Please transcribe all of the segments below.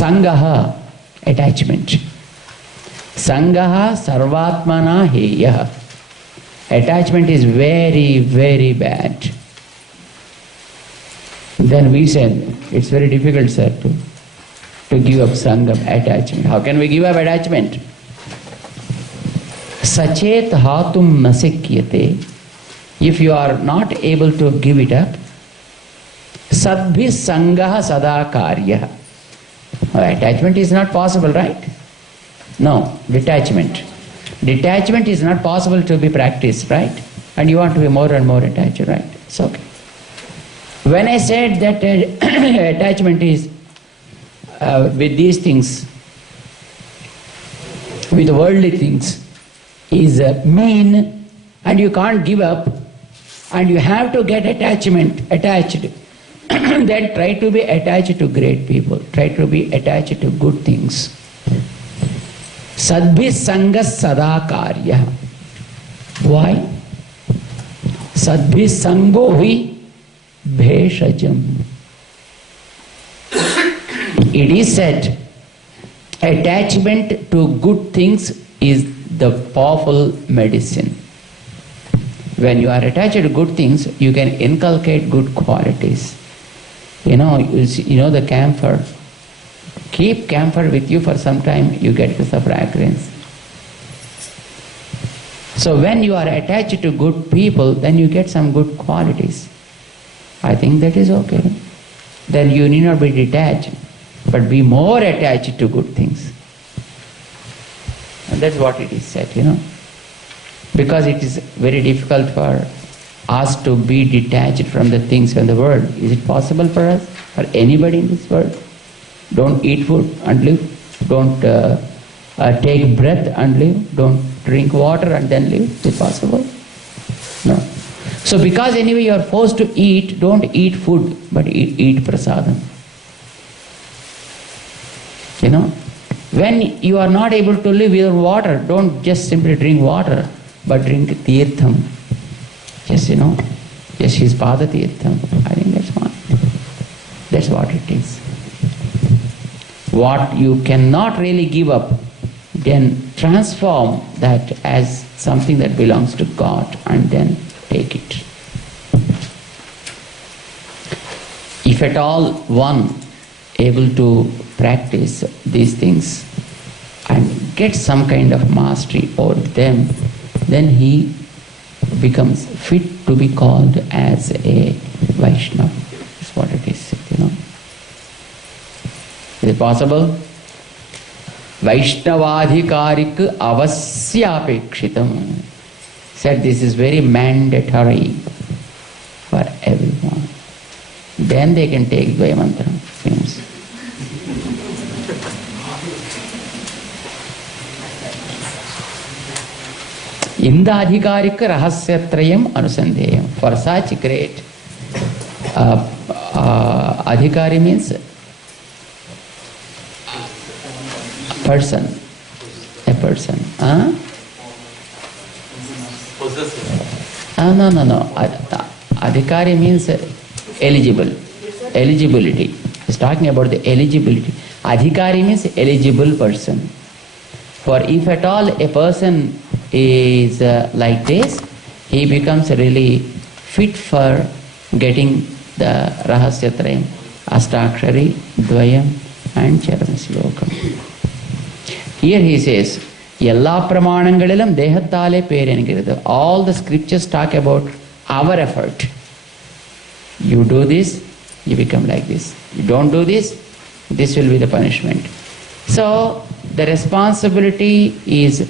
Sangaha, attachment. Sangaha sarvatmana heya. Attachment is very, very bad. Then we said, it's very difficult, sir, to give up sangam, attachment. How can we give up attachment? Sachet hatum nasekyate. If you are not able to give it up, sadbhi sangaha sada karya. Attachment is not possible, right? No, detachment. Detachment is not possible to be practiced, right? And you want to be more and more attached, right? It's okay. When I said that attachment is with these things, with worldly things, is mean, and you can't give up, and you have to get attached, then try to be attached to great people. Try to be attached to good things. Sadbhi sangas sada karya. Why? Sadbhi sango hui bheshajam. It is said, attachment to good things is the powerful medicine. When you are attached to good things, you can inculcate good qualities. You know the camphor. Keep camphor with you for some time, you get the fragrance. So when you are attached to good people, then you get some good qualities. I think that is okay. Then you need not be detached, but be more attached to good things. And that's what it is said, Because it is very difficult for us to be detached from the things in the world. Is it possible for us? For anybody in this world? Don't eat food and live. Don't take breath and live. Don't drink water and then live. Is it possible? No. So because anyway you are forced to eat, don't eat food, but eat prasadam. When you are not able to live without water, don't just simply drink water, but drink tirtham. Just his pada tirtham. I think that's fine. That's what it is. What you cannot really give up, then transform that as something that belongs to God and then take it. If at all one able to practice these things and get some kind of mastery over them, then he becomes fit to be called as a Vaishnava. That's what it is, Is it possible? Vaishnavadhikarik avasyapekshitam. Said this is very mandatory for everyone. Then they can take Dvaya Mantra. Inda adhikarika rahasyatrayam anusandheyam. For such great adhikari means a person. No. Adhikari means eligibility. He's talking about the eligibility. Adhikari means eligible person. For if at all a person is like this, he becomes really fit for getting the Rahasyatrayam, Astakshari, Dvayam and Charan Slokam. Here he says, Yalla Pramanangalilam Dehattale Perengirathu. All the scriptures talk about our effort. You do this, you become like this. You don't do this, this will be the punishment. So the responsibility is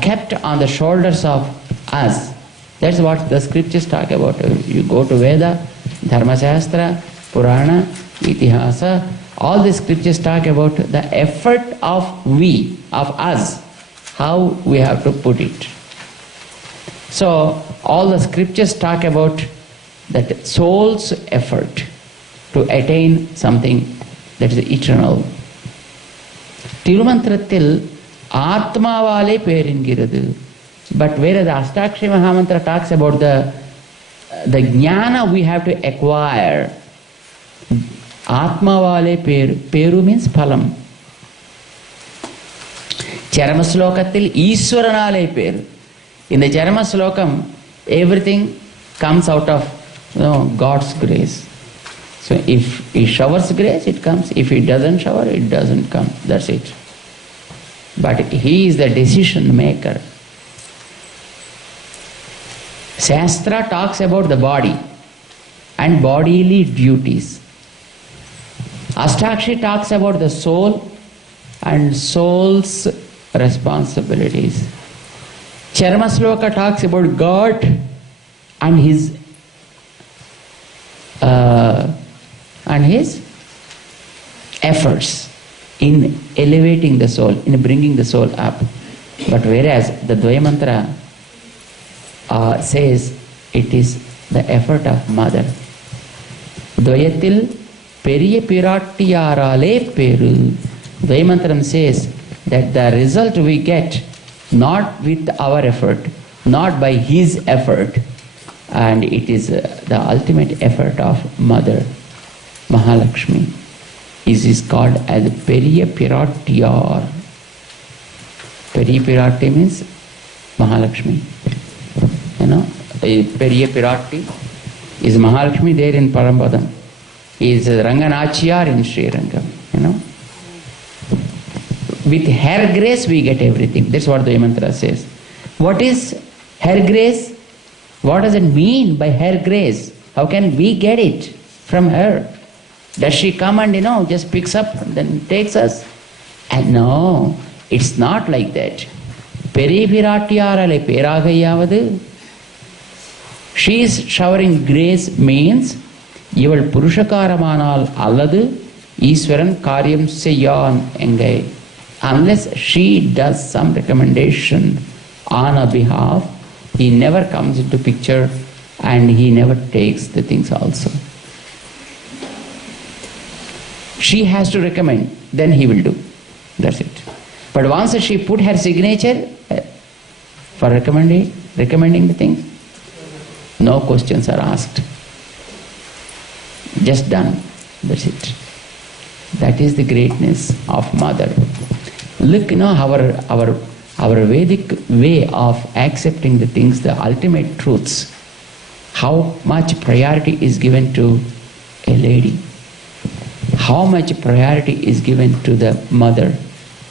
kept on the shoulders of us. That's what the scriptures talk about. You go to Veda, Dharma Shastra, Purana, Itihasa, all the scriptures talk about the effort of us, how we have to put it. So all the scriptures talk about that soul's effort to attain something that is eternal. Tirumantrathil Atmavale Peringirathu. But whereas the Astakshari Mahamantra talks about the jnana we have to acquire Atma vale peru. Peru means phalam. Charama slokatil Ishwaranale peru. In the Charama slokam, everything comes out of God's grace. So if he showers grace, it comes. If he doesn't shower, it doesn't come. That's it. But he is the decision maker. Shastra talks about the body and bodily duties. Ashtakshi talks about the soul and soul's responsibilities. Charma Sloka talks about God and his efforts in elevating the soul, in bringing the soul up. But whereas the Dvaya Mantra says it is the effort of mother. Dvayatil periya pirattiyarale peru. Dvaya Mantram says that the result we get not with our effort, not by his effort, and it is the ultimate effort of Mother Mahalakshmi. It is called as Periya Pirattiyar. Periya Piratti means Mahalakshmi. Periya Piratti is Mahalakshmi there in Parampadam. Is Ranganachiyar in Sri Rangam. With her grace we get everything. That's what the mantra says. What is her grace? What does it mean by her grace? How can we get it from her? Does she come and just picks up and then takes us? And no, it's not like that. Periviratiyarale peragayavadu. She is showering grace means ival purushakaramanal alladu Iswaran karyam seyyan engai. Unless she does some recommendation on her behalf, he never comes into picture and he never takes the things also. She has to recommend, then he will do. That's it. But once she put her signature for recommending the things, no questions are asked. Just done. That's it. That is the greatness of Mother. Look, our Vedic way of accepting the things, the ultimate truths, how much priority is given to a lady, how much priority is given to the mother,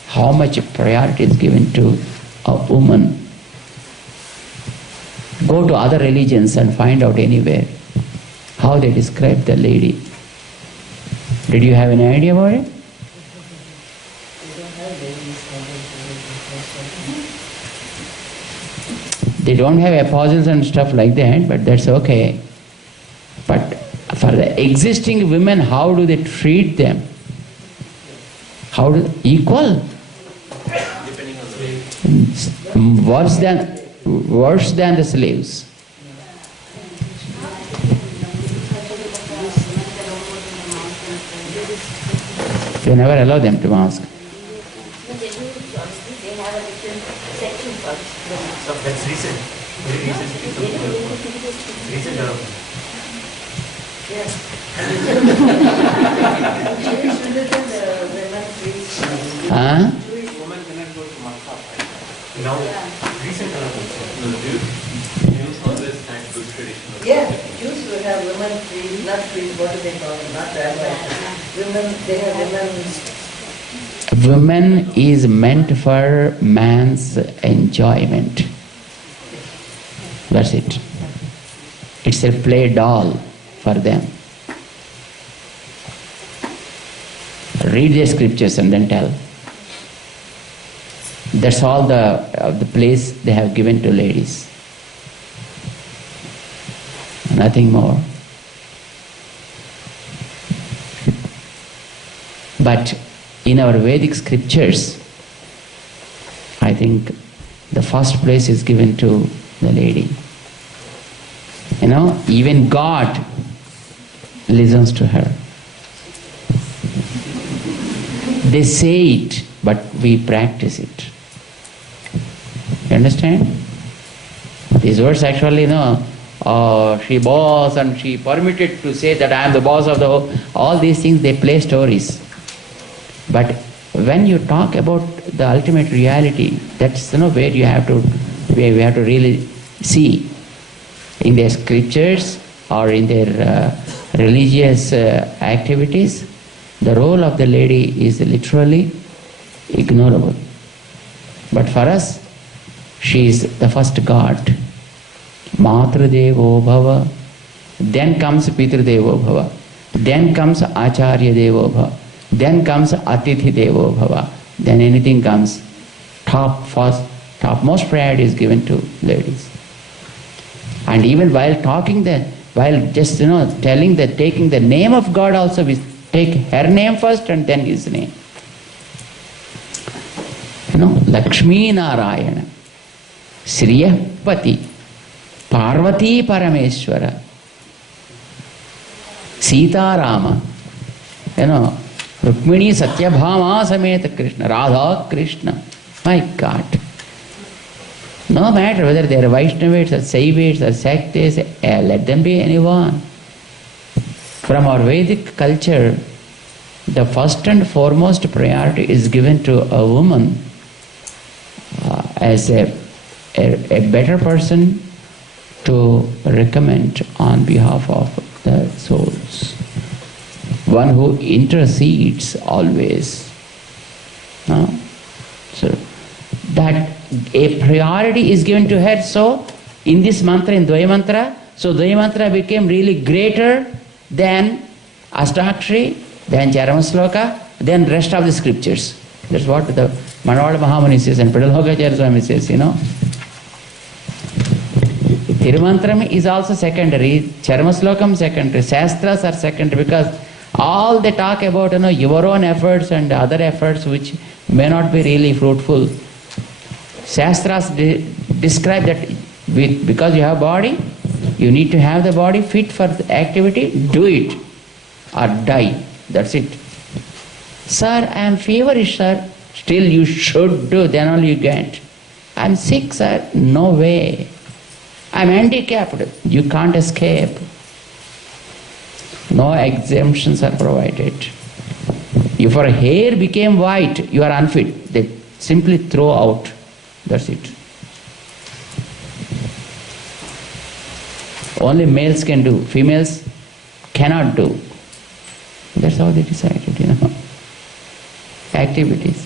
how much priority is given to a woman. Go to other religions and find out anywhere how they describe the lady. Did you have any idea about it? They don't have apostles and stuff like that, but that's okay. But for the existing women, how do they treat them? How do equal? Worse than the slaves. They never allow them to ask. That's recent. Very recent. Recent development. Yes. Huh? Women cannot go to Makkah. Now, recent development. Jews always had good tradition. Yeah, Jews will have women priests, not priests, what do they call them? Not rabbis. Women, they have women. Women is meant for man's enjoyment. That's it. It's a play doll for them. Read the scriptures and then tell. That's all the place they have given to ladies. Nothing more. But in our Vedic scriptures, I think the first place is given to the lady. Even God listens to her. They say it, but we practice it. You understand? These words actually, she boss and she permitted to say that I am the boss of the whole. All these things, they play stories. But when you talk about the ultimate reality, that's where you have to, where we have to really see in their scriptures or in their religious activities, the role of the lady is literally ignorable. But for us, she is the first God. Matrudevo Bhava. Then comes Pitrudevo Bhava. Then comes Acharya Devo Bhava. Then comes Atithi Devo Bhava. Then anything comes. Topmost priority is given to ladies. And even while talking while just telling taking the name of God also, we take her name first and then his name. Lakshmi Narayana, Sriyapati, Parvati Parameshwara, Sita Rama, Rukmini Satyabhama Sameta Krishna, Radha Krishna. My God. No matter whether they are Vaishnavites or Saivites or Shaktis, let them be anyone. From our Vedic culture, the first and foremost priority is given to a woman as a better person to recommend on behalf of the souls. One who intercedes always. No? So that a priority is given to her. So in this mantra, in Dvaya Mantra, so Dvaya Mantra became really greater than Ashtakshari, then Charamashloka, then rest of the scriptures. That's what the Manavada Mahamuni says and Pedalhokacharya Swami says, Tirumantram is also secondary, Charmaslokam secondary, Shastras are secondary, because all they talk about your own efforts and other efforts which may not be really fruitful. Shastras describe that because you have body, you need to have the body fit for the activity, do it or die. That's it. Sir, I am feverish, sir. Still you should do, then only you get. I am sick, sir. No way. I am handicapped. You can't escape. No exemptions are provided. If your hair became white, you are unfit. They simply throw out. That's it. Only males can do. Females cannot do. That's how they decided, Activities.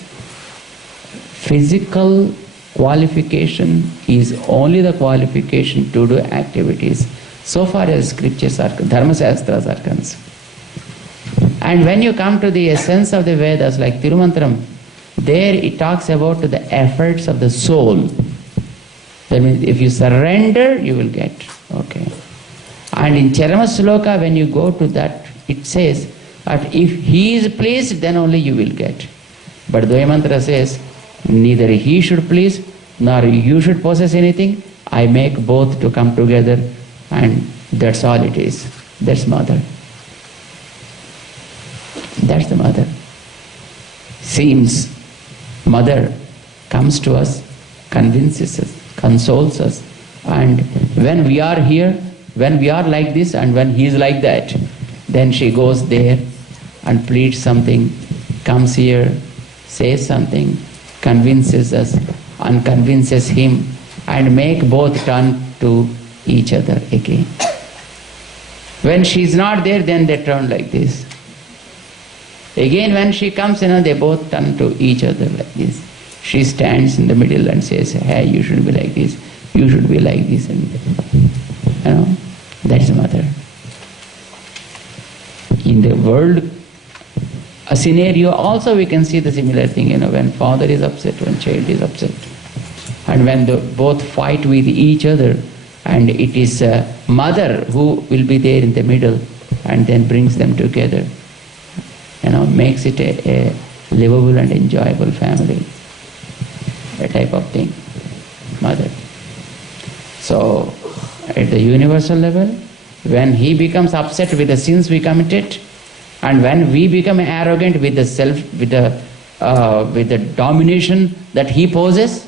Physical qualification is only the qualification to do activities. So far as scriptures are, Dharma Shastras are concerned. And when you come to the essence of the Vedas, like Tirumantram, there it talks about the efforts of the soul. That means if you surrender, you will get. Okay. And in Charamashloka, when you go to that, it says that if he is pleased, then only you will get. But Dvaya Mantra says, neither he should please, nor you should possess anything. I make both to come together, and that's all it is. That's Mother. That's the Mother. Seems Mother comes to us, convinces us, consoles us, and when we are here, when we are like this and when he is like that, then she goes there and pleads something, comes here, says something, convinces us and convinces him, and make both turn to each other again. When she is not there, then they turn like this. Again when she comes, they both turn to each other like this. She stands in the middle and says, hey, you should be like this, you should be like this, and that's the Mother. In the world, a scenario also we can see the similar thing, when father is upset, when child is upset, and when both fight with each other, and it is Mother who will be there in the middle and then brings them together, makes it a livable and enjoyable family, a type of thing, Mother. So at the universal level, when he becomes upset with the sins we committed, and when we become arrogant with the self, with the domination that he possesses,